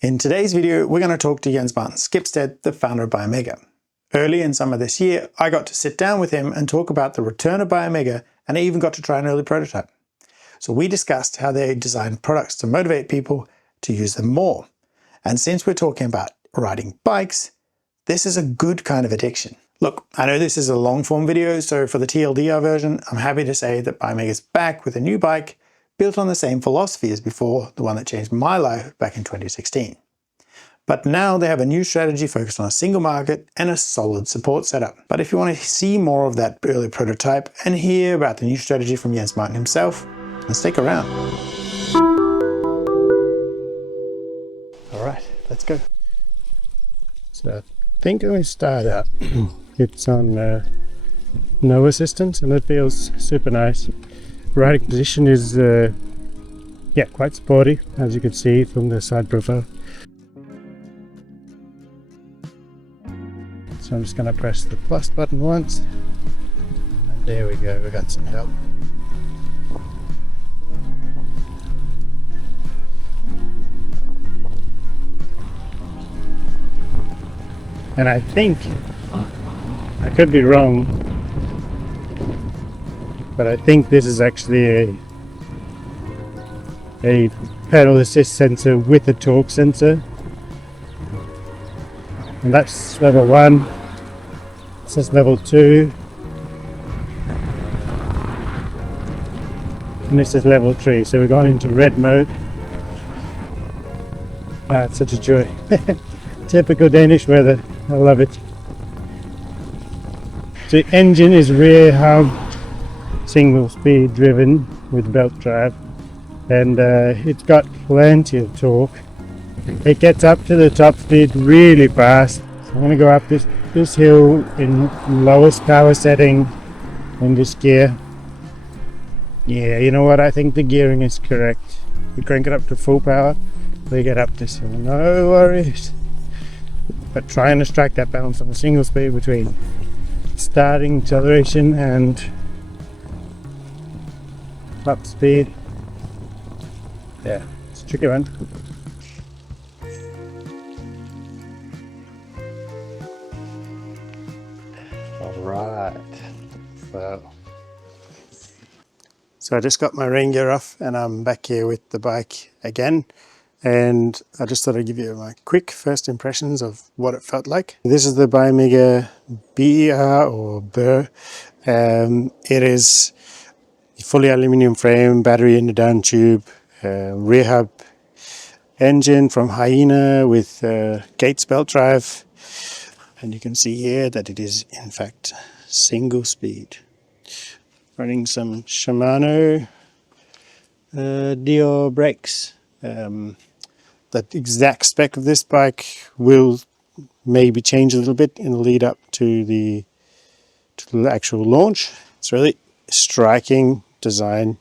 In today's video, we're going to talk to Jens Martin Skibsted, the founder of Biomega. Early in summer this year, I got to sit down with him and talk about the return of Biomega, and I even got to try an early prototype. So we discussed how they design products to motivate people to use them more. And since we're talking about riding bikes, this is a good kind of addiction. Look, I know this is a long form video, so for the TLDR version, I'm happy to say that Biomega is back with a new bike built on the same philosophy as before, the one that changed my life back in 2016. But now they have a new strategy focused on a single market and a solid support setup. But if you want to see more of that early prototype and hear about the new strategy from Jens Martin himself, then stick around. All right, let's go. So I think when we start out, it's on no assistance and it feels super nice. Riding position is quite sporty, as you can see from the side profile. So I'm just going to press the plus button once, and there we go, we got some help. And I think, I could be wrong, but I think this is actually a pedal assist sensor with a torque sensor. And that's level 1. This is level 2. And this is level 3. So we've gone into red mode. Ah, it's such a joy. Typical Danish weather. I love it. The engine is rear hub, single speed driven with belt drive. And it's got plenty of torque. It gets up to the top speed really fast. So I'm going to go up this hill in lowest power setting in this gear. Yeah, you know what? I think the gearing is correct. We crank it up to full power, we get up this hill. No worries. But trying to strike that balance on a single speed between starting acceleration and top speed. Yeah, it's a tricky one. Right, so I just got my rain gear off and I'm back here with the bike again, and I just thought I'd give you my quick first impressions of what it felt like. This is the Biomega BER or BER. It is a fully aluminium frame, battery in the down tube, rear hub engine from Hyena with Gates belt drive. And you can see here that it is in fact single speed. Running some Shimano Dio brakes. That exact spec of this bike will maybe change a little bit in the lead up to the actual launch. It's really striking design.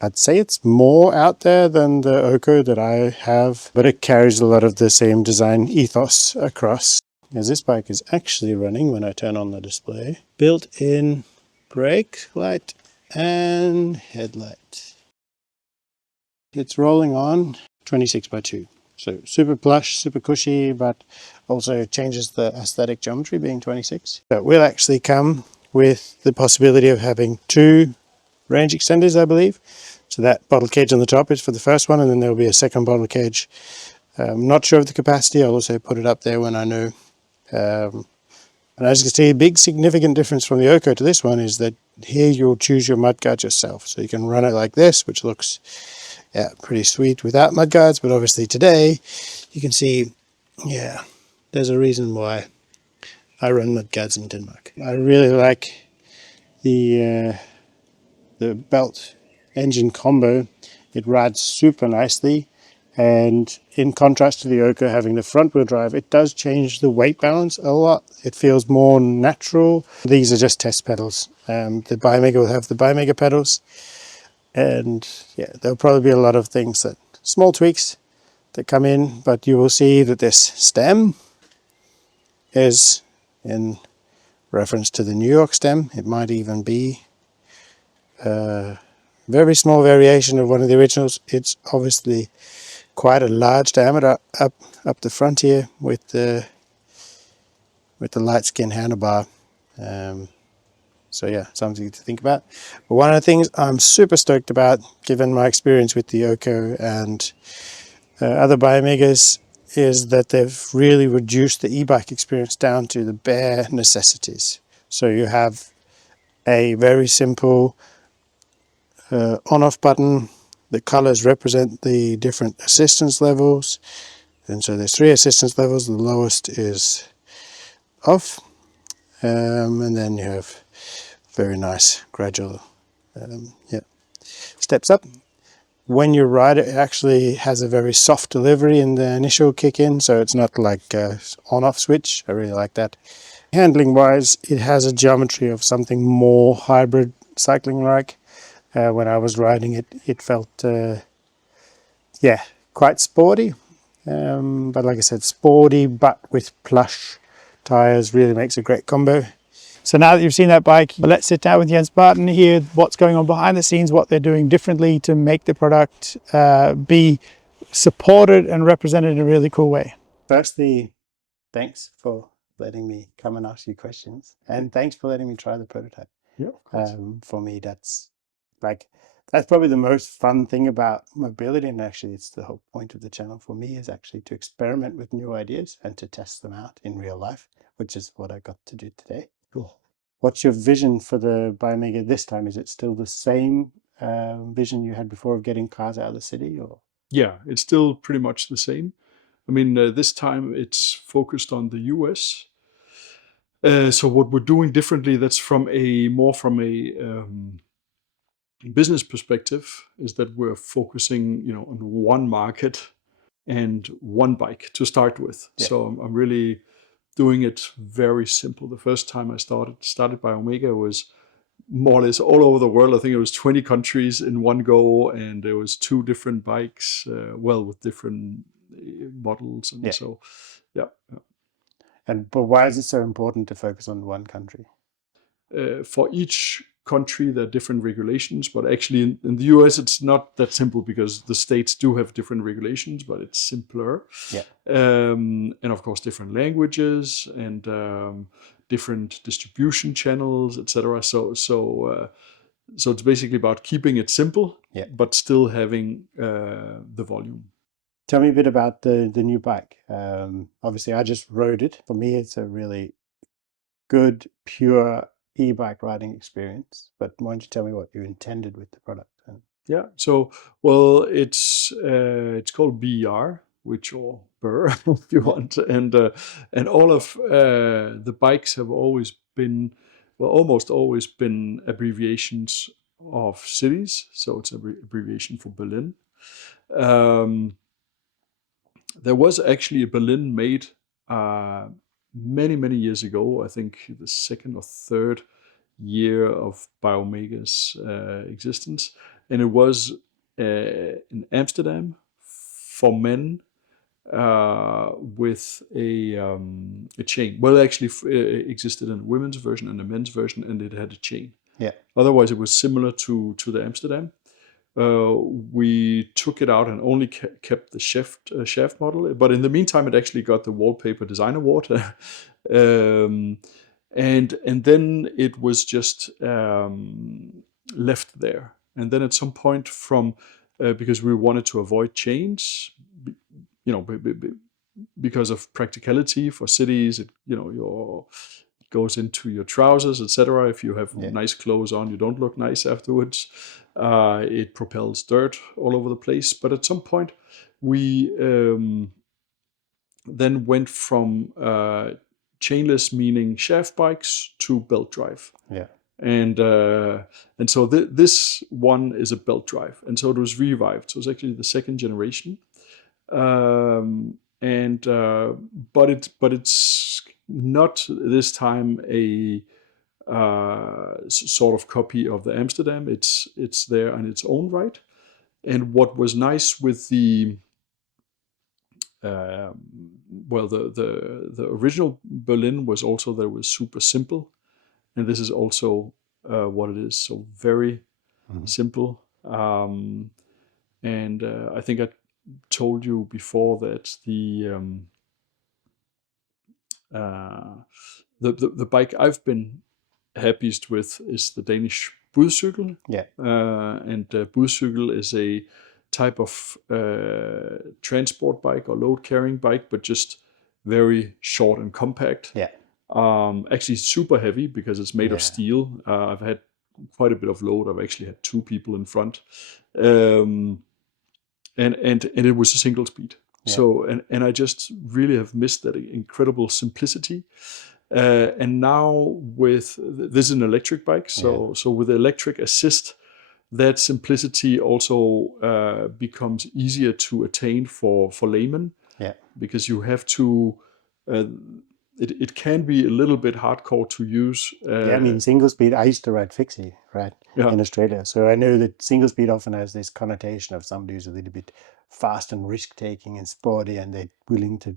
I'd say it's more out there than the Oko that I have, but it carries a lot of the same design ethos across. As this bike is actually running when I turn on the display. Built-in brake light and headlight. It's rolling on 26x2. So super plush, super cushy, but also changes the aesthetic geometry being 26. So it will actually come with the possibility of having 2 range extenders, I believe. So that bottle cage on the top is for the first one, and then there will be a second bottle cage. I'm not sure of the capacity. I'll also put it up there when I know. And as you can see, a big significant difference from the Oko to this one is that here you'll choose your mudguard yourself. So you can run it like this, which looks pretty sweet without mudguards. But obviously today you can see, there's a reason why I run mudguards in Denmark. I really like the belt engine combo. It rides super nicely, and in contrast to the Oko having the front wheel drive, it does change the weight balance a lot. It feels more natural. These are just test pedals. The Biomega will have the Biomega pedals, and there'll probably be a lot of things, that small tweaks that come in, but you will see that this stem is in reference to the New York stem. It might even be very small variation of one of the originals. It's obviously quite a large diameter up the front here with the light skin handlebar. So yeah, something to think about. But one of the things I'm super stoked about, given my experience with the Oko and other Biomegas, is that they've really reduced the e-bike experience down to the bare necessities. So you have a very simple on-off button. The colors represent the different assistance levels. And so there's 3 assistance levels. The lowest is off. And then you have very nice gradual steps up. When you ride it, it actually has a very soft delivery in the initial kick in, so it's not like a on-off switch. I really like that. Handling wise, it has a geometry of something more hybrid cycling like. When I was riding it, it felt quite sporty. But like I said, sporty but with plush tires really makes a great combo. So now that you've seen that bike, let's sit down with Jens Martin, hear what's going on behind the scenes, what they're doing differently to make the product be supported and represented in a really cool way. Firstly, thanks for letting me come and ask you questions, and thanks for letting me try the prototype. Yeah, of course. For me, that's probably the most fun thing about mobility, and actually it's the whole point of the channel for me, is actually to experiment with new ideas and to test them out in real life, which is what I got to do today. Cool. What's your vision for the Biomega this time? Is it still the same vision you had before of getting cars out of the city? Or Yeah, it's still pretty much the same. I mean, this time it's focused on the US. So what we're doing differently, that's from a business perspective, is that we're focusing, on one market and one bike to start with. Yeah. So I'm really doing it very simple. The first time I started Biomega was more or less all over the world. I think it was 20 countries in one go, and there was 2 different bikes, with different models, and so yeah. but why is it so important to focus on one country? For each country, there are different regulations, but actually in the US, it's not that simple because the states do have different regulations, but it's simpler. Yeah. And of course, different languages and different distribution channels, etc. So it's basically about keeping it simple, but still having the volume. Tell me a bit about the new bike. Obviously, I just rode it. For me, it's a really good, pure e-bike riding experience. But why don't you tell me what you intended with the product? Yeah. So, it's called BR, or Burr, if you want, and all of the bikes have always been, almost always been abbreviations of cities. So it's an abbreviation for Berlin. There was actually a Berlin made many years ago. I think the 2nd or 3rd year of Biomega's existence, and it was in Amsterdam for men with a chain. Well, it actually existed in a women's version and a men's version, and it had a chain. Yeah. Otherwise, it was similar to the Amsterdam. We took it out and only kept the shaft model, but in the meantime, it actually got the Wallpaper Design Award. And then it was just left there. And then at some point, because we wanted to avoid chains, because of practicality for cities, it goes into your trousers, etc. If you have nice clothes on, you don't look nice afterwards. It propels dirt all over the place. But at some point, we then went from chainless, meaning shaft bikes, to belt drive. Yeah. And so this one is a belt drive, and so it was revived. So it's actually the 2nd generation. But it's not this time a sort of copy of the Amsterdam. It's there in its own right. And what was nice with the the original Berlin was also that it was super simple, and this is also what it is. So very simple. And I think told you before that the bike I've been happiest with is the Danish budcykel. Yeah. And budcykel is a type of transport bike or load carrying bike, but just very short and compact. Yeah. Actually super heavy because it's made of steel. I've had quite a bit of load. I've actually had 2 people in front. And it was a single speed. Yeah. So and I just really have missed that incredible simplicity. And now with this is an electric bike, so with the electric assist, that simplicity also becomes easier to attain for laymen. Yeah. Because you have to. It can be a little bit hardcore to use. I mean, single speed, I used to ride fixie, right, in Australia. So I know that single speed often has this connotation of somebody who's a little bit fast and risk-taking and sporty, and they're willing to,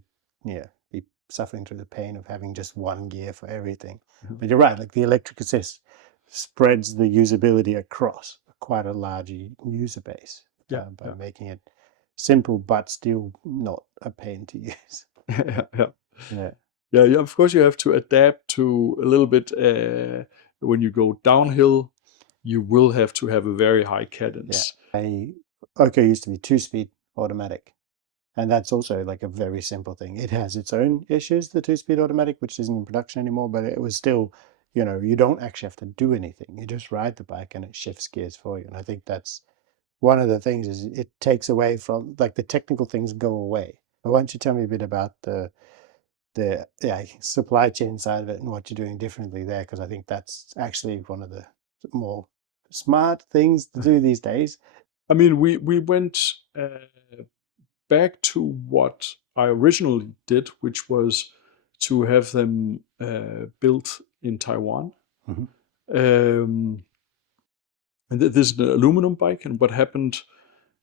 be suffering through the pain of having just one gear for everything. Mm-hmm. But you're right, like the electric assist spreads the usability across quite a large user base by making it simple, but still not a pain to use. Yeah, of course you have to adapt to a little bit. When you go downhill, you will have to have a very high cadence. Oco used to be 2-speed automatic, and that's also like a very simple thing. It has its own issues, the 2-speed automatic, which isn't in production anymore, but it was still, you don't actually have to do anything. You just ride the bike and it shifts gears for you. And I think that's one of the things, is it takes away from, like, the technical things go away. But why don't you tell me a bit about the supply chain side of it and what you're doing differently there, because I think that's actually one of the more smart things to do these days. I mean, we went back to what I originally did, which was to have them built in Taiwan. Mm-hmm. And this is an aluminum bike, and what happened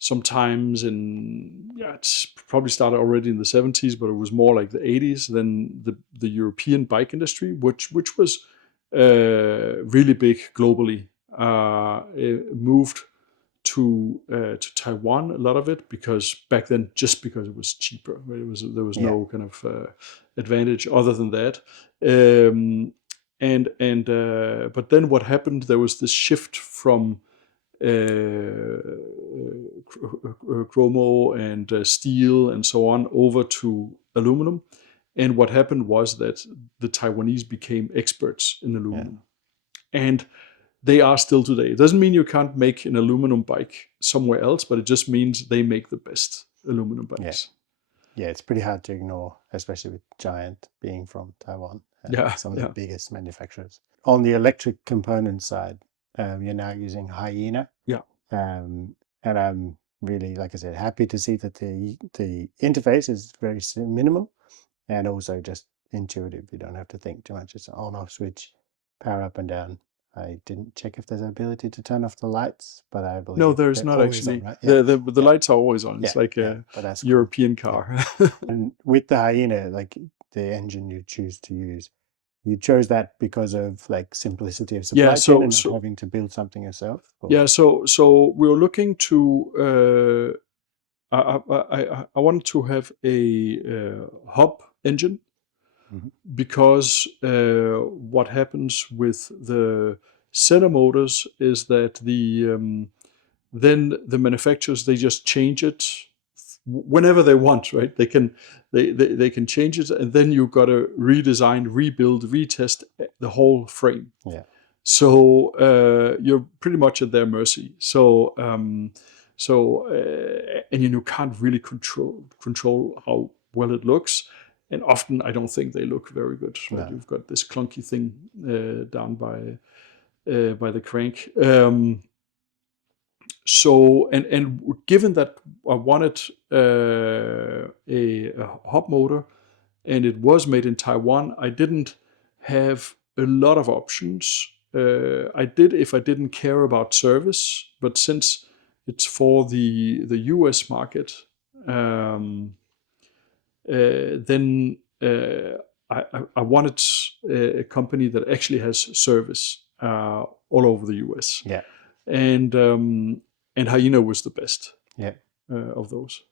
sometimes it's probably started already in the 70s, but it was more like the 80s, then the European bike industry, which was really big globally, it moved to Taiwan, a lot of it, because back then, just because it was cheaper, right? There was no kind of advantage other than that. But then what happened? There was this shift from chromo and steel and so on over to aluminum. And what happened was that the Taiwanese became experts in aluminum. And they are still today. It doesn't mean you can't make an aluminum bike somewhere else, but it just means they make the best aluminum bikes. Yeah, it's pretty hard to ignore, especially with Giant being from Taiwan. Some of the biggest manufacturers. On the electric component side, you're now using Hyena. Yeah. And I'm really, like I said, happy to see that the interface is very minimal and also just intuitive. You don't have to think too much. It's an on-off switch, power up and down. I didn't check if there's an ability to turn off the lights, but I believe no, there's not actually. On, right? The lights are always on. It's like a European car. And with the Hyena, like the engine you choose to use, you chose that because of like simplicity of supply chain and not having to build something yourself? Or? Yeah, so we were looking to. I wanted to have a hub engine. Mm-hmm. Because what happens with the center motors is that then the manufacturers, they just change it whenever they want, right? They can change it, and then you've got to redesign, rebuild, retest the whole frame. Yeah. So you're pretty much at their mercy. So and you can't really control how well it looks. And often I don't think they look very good. Right? No. You've got this clunky thing down by the crank. So given that I wanted a hub motor, and it was made in Taiwan, I didn't have a lot of options. I did if I didn't care about service, but since it's for the US market. Then I wanted a company that actually has service all over the US. Yeah. And Hyena was the best. Yeah. Of those.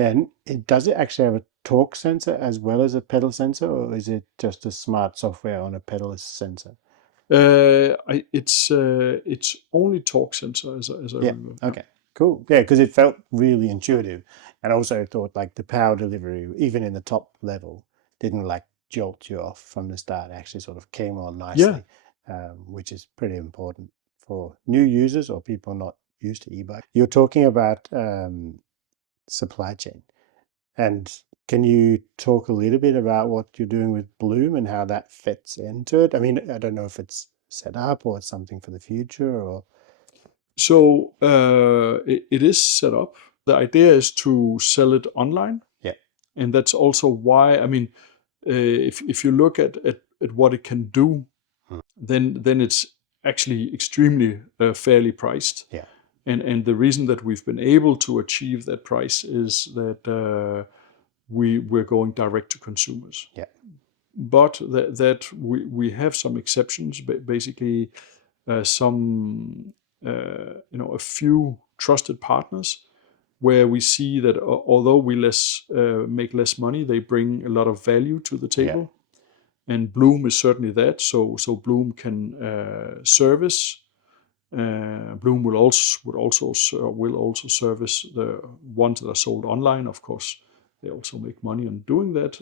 And does it actually have a torque sensor as well as a pedal sensor, or is it just a smart software on a pedal sensor? It's only torque sensor as I Yeah. remember. Okay. Cool. Yeah, because it felt really intuitive, and also I thought like the power delivery, even in the top level, didn't like jolt you off from the start. It actually sort of came on Yeah. nicely, which is pretty important for new users or people not used to e-bike. You're talking about supply chain, and can you talk a little bit about what you're doing with Bloom and how that fits into it? I mean, I don't know if it's set up or it's something for the future or. So it is set up. The idea is to sell it online. Yeah. And that's also why, I mean, if you look at what it can do, then it's actually extremely fairly priced. Yeah. And the reason that we've been able to achieve that price is that we're going direct to consumers. Yeah. But that we have some exceptions, basically some a few trusted partners where we see that although we make less money, they bring a lot of value to the table. And Bloom is certainly that. So Bloom can service. Bloom will also service the ones that are sold online. Of course, they also make money on doing that.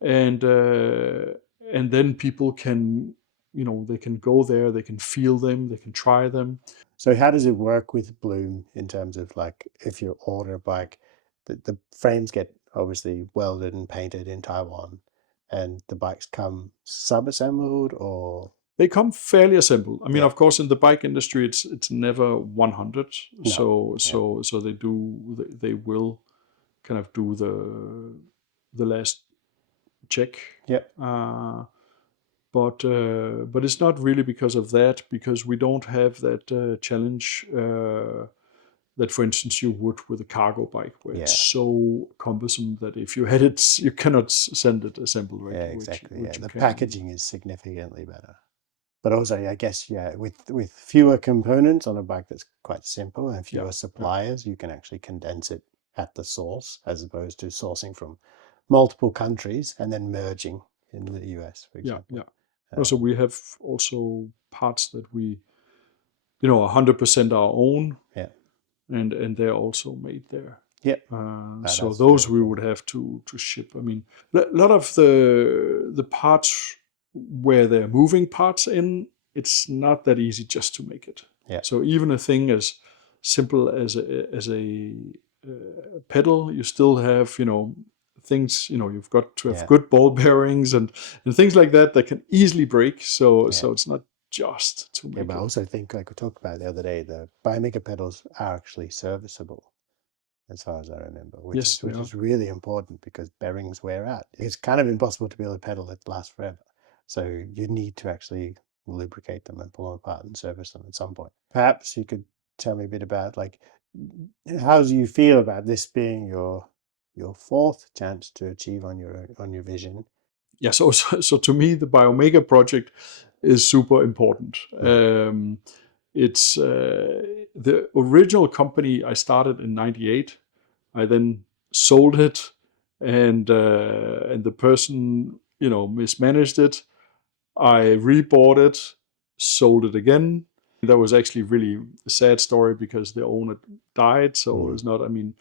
And then people can, they can go there, they can feel them, they can try them. So how does it work with Bloom in terms of like if you order a bike, the frames get obviously welded and painted in Taiwan, and the bikes come sub-assembled or? They come fairly assembled. I mean, Yeah. of course, in the bike industry, it's never 100. No. So they will kind of do the last check. Yeah. But it's not really because of that, because we don't have that challenge that, for instance, you would with a cargo bike, where it's so cumbersome that if you had it, you cannot send it assembled. Right? Yeah, exactly. Which The can. packaging is significantly better. But also, I guess, with fewer components on a bike that's quite simple and fewer suppliers, you can actually condense it at the source as opposed to sourcing from multiple countries and then merging in the US, for example. Also, we have also parts that we, 100% our own. Yeah. And they're also made there. Yeah. So those we would have to ship. I mean, a lot of the parts where they're moving parts in, it's not that easy just to make it. Yeah. So even a thing as simple as a pedal, you still have things. You've got to have good ball bearings and things like that can easily break. So it's not just to make but I also think, like we talked about the other day, the Biomega pedals are actually serviceable, as far as I remember, which is really important because bearings wear out. It's kind of impossible to build a pedal that lasts forever. So you need to actually lubricate them and pull them apart and service them at some point. Perhaps you could tell me a bit about, like, how do you feel about this being your fourth chance to achieve on your vision? Yeah, so to me, the Biomega project is super important. It's the original company I started in '98. I then sold it, and the person mismanaged it. I rebought it, sold it again. That was actually really a sad story because the owner died. So it was not. I mean,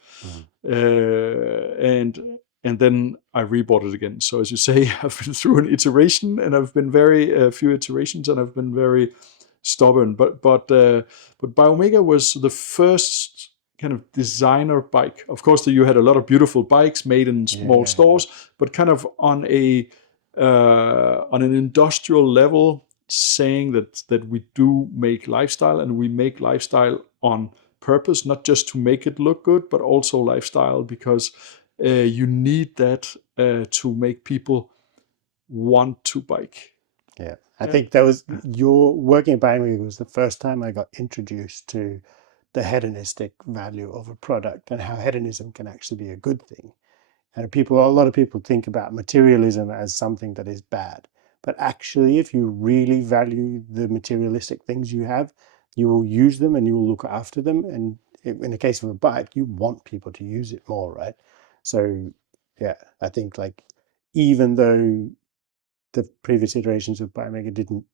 and then I rebought it again. So as you say, I've been through an iteration, and I've been very few iterations, and I've been very stubborn. But Biomega was the first kind of designer bike. Of course, you had a lot of beautiful bikes made in small stores, but kind of on an industrial level, saying that we do make lifestyle, and we make lifestyle on purpose, not just to make it look good, but also lifestyle, because you need that to make people want to bike. Yeah, I think that was your working at Biomega was the first time I got introduced to the hedonistic value of a product and how hedonism can actually be a good thing. And a lot of people think about materialism as something that is bad. But actually, if you really value the materialistic things you have, you will use them and you will look after them. And in the case of a bike, you want people to use it more, right? So yeah, I think like even though the previous iterations of Biomega didn't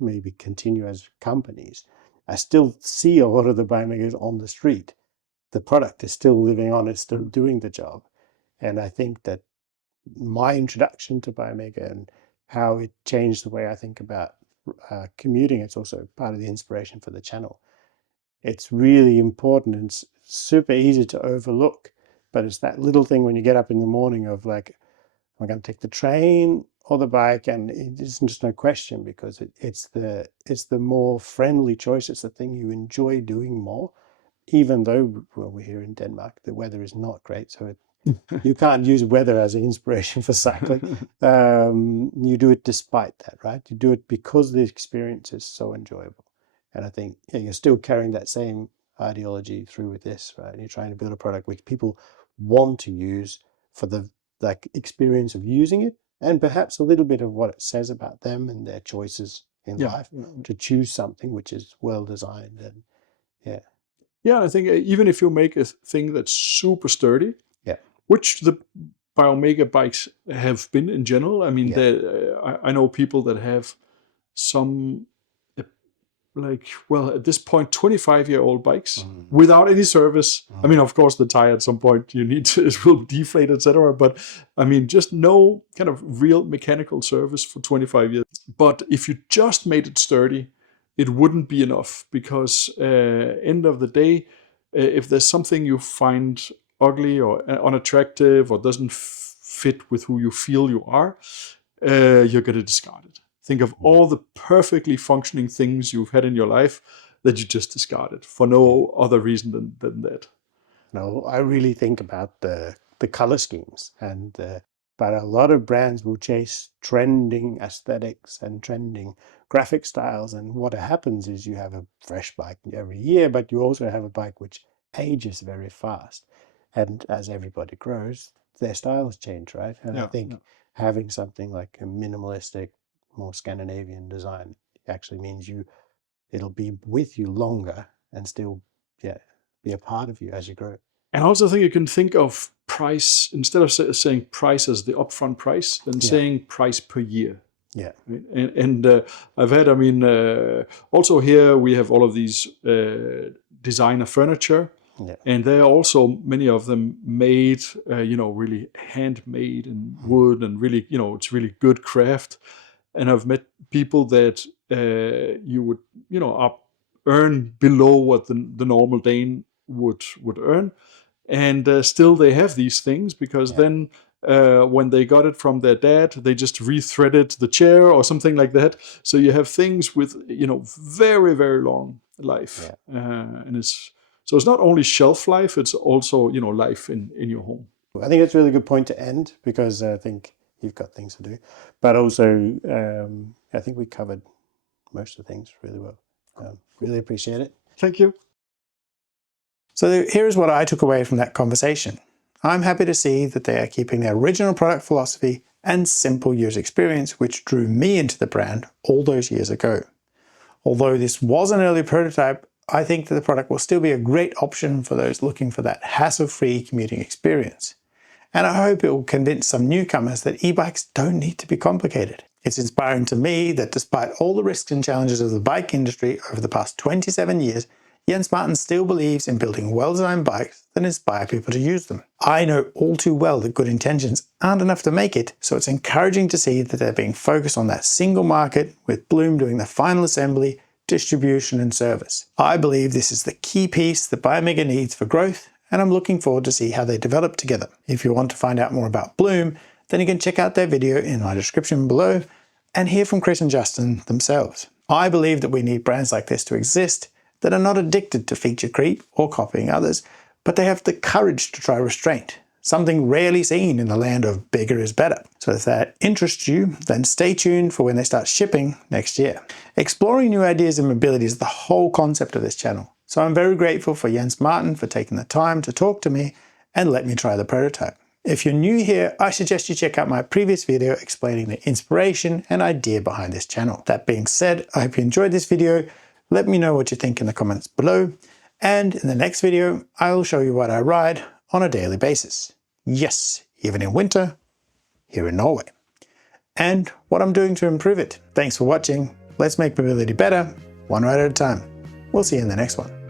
maybe continue as companies, I still see a lot of the Biomegas on the street. The product is still living on, it's still doing the job. And I think that my introduction to Biomega and how it changed the way I think about commuting, it's also part of the inspiration for the channel. It's really important and super easy to overlook, but it's that little thing when you get up in the morning of like, am I going to take the train or the bike? And it's just no question, because it's the more friendly choice. It's the thing you enjoy doing more, even though, well, we're here in Denmark, the weather is not great, so you can't use weather as an inspiration for cycling. You do it despite that, right? You do it because the experience is so enjoyable. And I think you're still carrying that same ideology through with this, right? You're trying to build a product which people want to use for the experience of using it, and perhaps a little bit of what it says about them and their choices in life, to choose something which is well designed. And yeah, I think even if you make a thing that's super sturdy, which the Biomega bikes have been in general. I mean, I know people that have some, at this point, 25-year-old bikes without any service. I mean, of course, the tire at some point you need to, it will deflate, etc. But I mean, just no kind of real mechanical service for 25 years. But if you just made it sturdy, it wouldn't be enough, because end of the day, if there's something you find ugly or unattractive or doesn't fit with who you feel you are, you're going to discard it. Think of all the perfectly functioning things you've had in your life that you just discarded for no other reason than that. No, I really think about the color schemes, and but a lot of brands will chase trending aesthetics and trending graphic styles, and what happens is you have a fresh bike every year, but you also have a bike which ages very fast. And as everybody grows, their styles change, right? And I think having something like a minimalistic, more Scandinavian design actually means it'll be with you longer and still, be a part of you as you grow. And I also think you can think of price, instead of saying price as the upfront price, then saying price per year. Yeah. And I've had, also here we have all of these designer furniture. Yeah. And there are also many of them made, really handmade in wood, and really, it's really good craft. And I've met people that you would, earn below what the normal Dane would earn, and still they have these things, because then when they got it from their dad, they just rethreaded the chair or something like that. So you have things with, very, very long life, and so it's not only shelf life, it's also, life in your home. I think it's a really good point to end, because I think you've got things to do. But also, I think we covered most of the things really well. Really appreciate it. Thank you. So here's what I took away from that conversation. I'm happy to see that they are keeping their original product philosophy and simple user experience, which drew me into the brand all those years ago. Although this was an early prototype, I think that the product will still be a great option for those looking for that hassle-free commuting experience. And I hope it will convince some newcomers that e-bikes don't need to be complicated. It's inspiring to me that despite all the risks and challenges of the bike industry over the past 27 years, Jens Martin still believes in building well-designed bikes that inspire people to use them. I know all too well that good intentions aren't enough to make it, so it's encouraging to see that they're being focused on that single market, with Bloom doing the final assembly, distribution and service. I believe this is the key piece that Biomega needs for growth, and I'm looking forward to see how they develop together. If you want to find out more about Bloom, then you can check out their video in my description below and hear from Chris and Justin themselves. I believe that we need brands like this to exist, that are not addicted to feature creep or copying others, but they have the courage to try restraint, something rarely seen in the land of bigger is better. So if that interests you, then stay tuned for when they start shipping next year. Exploring new ideas and mobility is the whole concept of this channel. So I'm very grateful for Jens Martin for taking the time to talk to me and let me try the prototype. If you're new here, I suggest you check out my previous video explaining the inspiration and idea behind this channel. That being said, I hope you enjoyed this video. Let me know what you think in the comments below. And in the next video, I'll show you what I ride on a daily basis. Yes, even in winter, here in Norway. And what I'm doing to improve it. Thanks for watching. Let's make mobility better, one ride at a time. We'll see you in the next one.